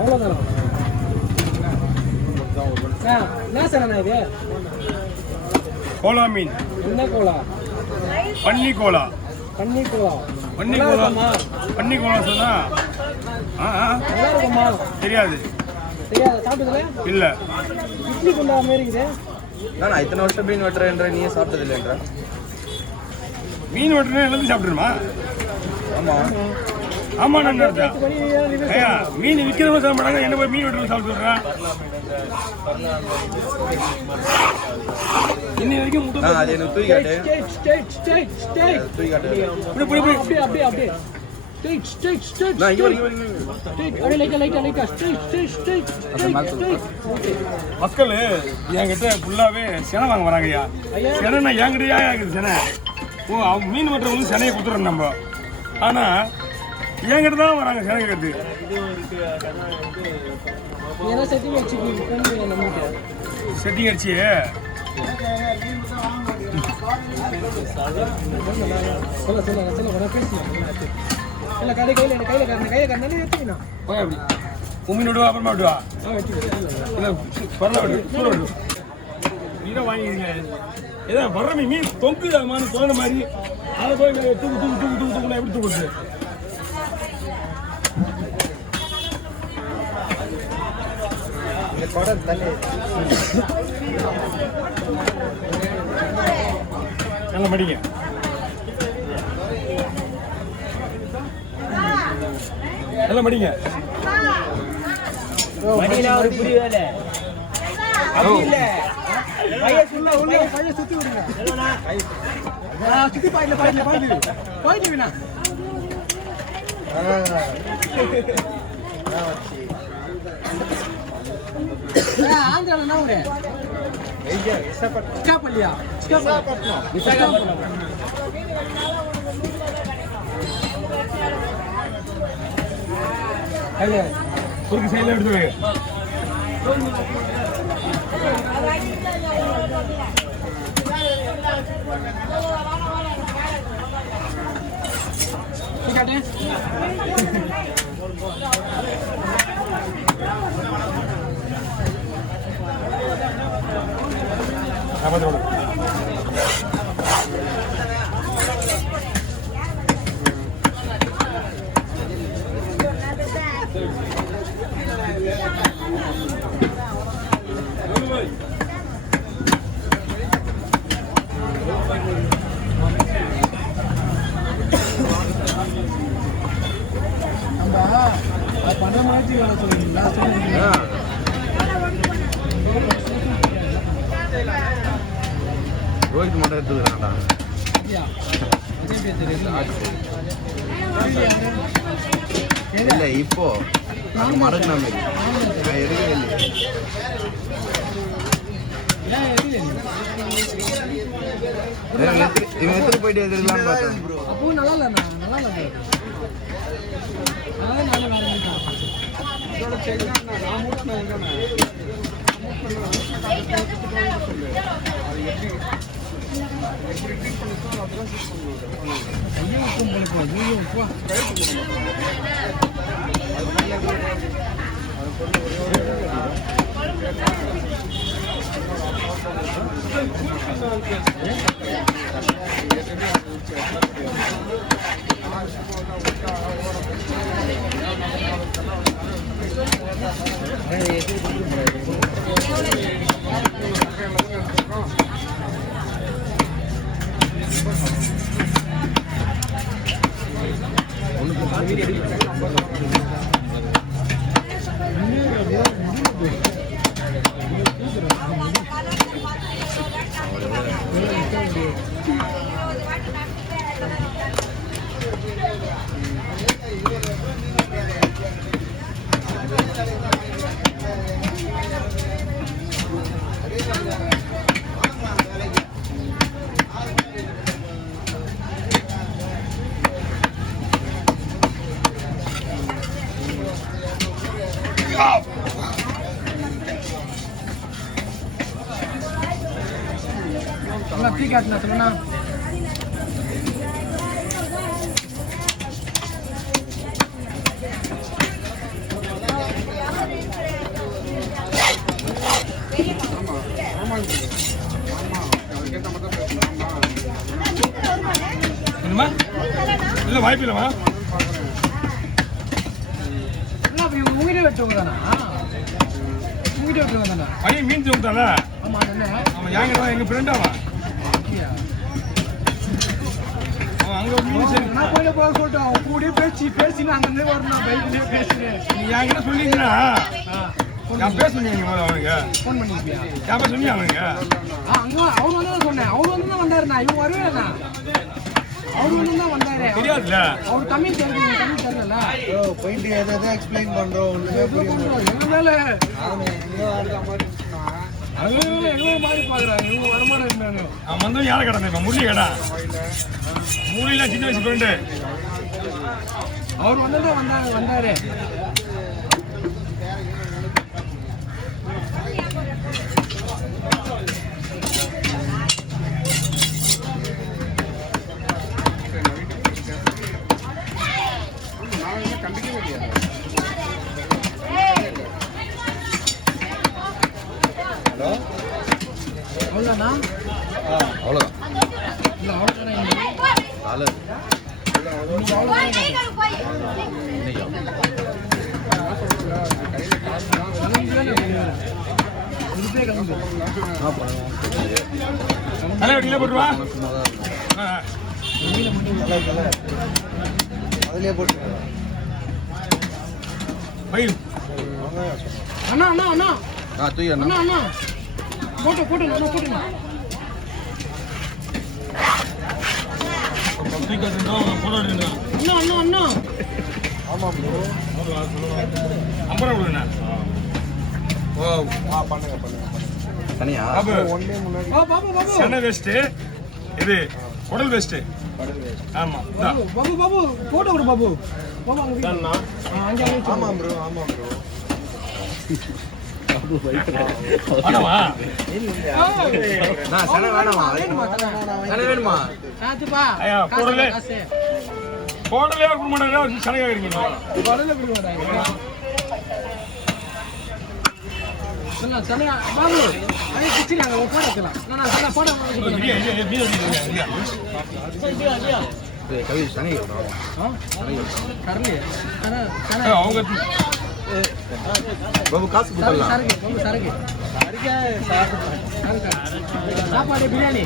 அவ்வளோதான். என்ன சார் இது? கோலா மீன். என்ன கோலா? பன்னி கோலா. பன்னி கோலா. பன்னி கோலா. பன்னி கோலா சொன்னா நல்லா இருக்குமா? தெரியாது. தெரியாது. சாப்பிட்டதுல இல்ல. இட்லி குண்டா மாதிரி இருக்குது. நான் இத்தனை வருஷம் மீன் வெட்டுறேன்ற நீயே சாப்பிட்டது இல்லைன்ற. மீன் வெட்டுறேன் எல்லாத்தையும் சாப்பிட்டுருமா? ஆமா ஆமா. நான் ஐயா மீன் விற்கிறவங்க சாப்பிட மாட்டாங்க, என்ன போய் மீன் வெட்டுறவங்க சாப்பிட்டு சொல்றேன். இன்னி வரைக்கும் முட்டை அது எனக்கு தூக்கி காட்டு. தூக்கி காட்டு. அப்படியே நான் இங்க வரேன். மக்கள் என்கிட்ட ஃபுல்லாவே செனை வாங்க வராங்க ஐயா. செனைனா என்கிட்டயா இருக்குது செனை. ஓ அவங்க மீன் வெட்டுறவங்களுக்கு செனையை கொடுத்துறோம் நம்ம. ஆனா என்கிட்ட தான் வராங்க செனை கேட்டு. செட்டிங் அடிச்சு உண்மை விடுவா அப்புறமா விடுவா மீனை வாங்கிடுங்க. ஏதோ வர்ற மீன் தொங்குது மாதிரி தோண மாதிரி அதை போய் தூக்கு தூக்கு தூக்கு தூக்கு தூக்குனா எப்படி தூக்குது? நல்ல மடிங்க. நல்ல மடிங்க. ஒரு புரிய வேலை அப்படி இல்ல. பைய சுத்தி விடுங்க. சுத்தி பாயிட்டு வேணா. ஆந்திரால என்ன ஊரு? விசாகப்பட்டினம். குறுக்கு சைடில் எடுத்து பண்ண மாதிரி சொல்லுங்க. ரோஹித் மட்டும் எடுத்துக்கிறான்டா. இல்லை இப்போ அது மறக்கணும் மாதிரி நான் எடுக்கவே இல்லை. இவன் எடுத்துட்டு போயிட்டு எடுக்கலான்னு பார்த்தேன். அப்போ நல்லா இல்லைண்ணா, நல்லா இல்லை. என்னம்மா இல்லை வாய்ப்பு இல்லைம்மா உங்ககிட்ட வெட்டுவாங்க தானா உங்ககிட்ட வெட்டுவாங்க தானே பையன் மீன் சொல்லிட்டானா ஆமா என்ன அவன் ஏங்க தான் எங்கள் ஃப்ரெண்டாவா அவன் அங்கே மீன் சரி நான் போயிட போக சொல்லிட்டேன் அவன் கூட பேசி நான் அங்கே வரணும் பைக்லேயே பேசுகிறேன் நீ என்கிட்ட சொல்லிங்கன்னா நான் பேச சொன்னீங்க அவனுக்கு ஃபோன் பண்ணிப்பியா யாப்பா சொன்னீங்க அவனுக்கு அங்கே அவர் வந்து தான் சொன்னேன் அவர் வந்து தான் வந்தாருண்ணா இவன் வருவேண்ணா அவர் வந்து தான் வந்தாரு தெரியாதுல்ல அவர் தமிழ் தெரியுது தமிழ் தெரியல போயிட்டு எதாவது எக்ஸ்பிளைன் பண்றோம் ஒண்ணுமே எங்க மேல எங்க மாதிரி பாக்குறாங்க இவங்க வருமானம் இருந்தாங்க அவன் வந்து யாரை கடந்த இப்போ முரளி கடா முரளிலாம் சின்ன வயசு ஃப்ரெண்டு அவர் வந்து தான் வந்தாரு அவ்வளோதானா அவ்வளோதான் இல்லை அவ்வளோதானா நல்லா வெளியில போட்டுருவா அதுலயே போட்டு பையன் அண்ணா அண்ணா அண்ணா தூக்கி அண்ணா அண்ணா போட்டு அண்ணா போட்டுண்ணா போட்டோ எடுக்கணும் அண்ணா அண்ணா அண்ணா ஆமாம் ப்ரோ 50 ரூபா கொடுங்கண்ணா ஓ பண்ணுங்க தனியா பாபு ஒன்னே முன்னாடி பாபு சென்னை வேஸ்ட்டு இது குடல் வேஸ்ட்டு ஆமாம் பாபு போட்டோ கொடு பாபு அங்கே ஆமாம் ப்ரோ வேணாமா சென வேணாமா சென வேணுமா ஐயா போடலே போடலையா கொடுக்க மாட்டாங்க சனையாக இருக்கீங்க கடலை கொடுக்க மாட்டாங்க பாபு அங்கே கிச்சிருக்காங்க போட வைக்கலாம் நான் போட கவி சனை கரலி அவங்க பாபு காசு கொடுக்கலாம் சரக்கு சாப்பாடு பிரியாணி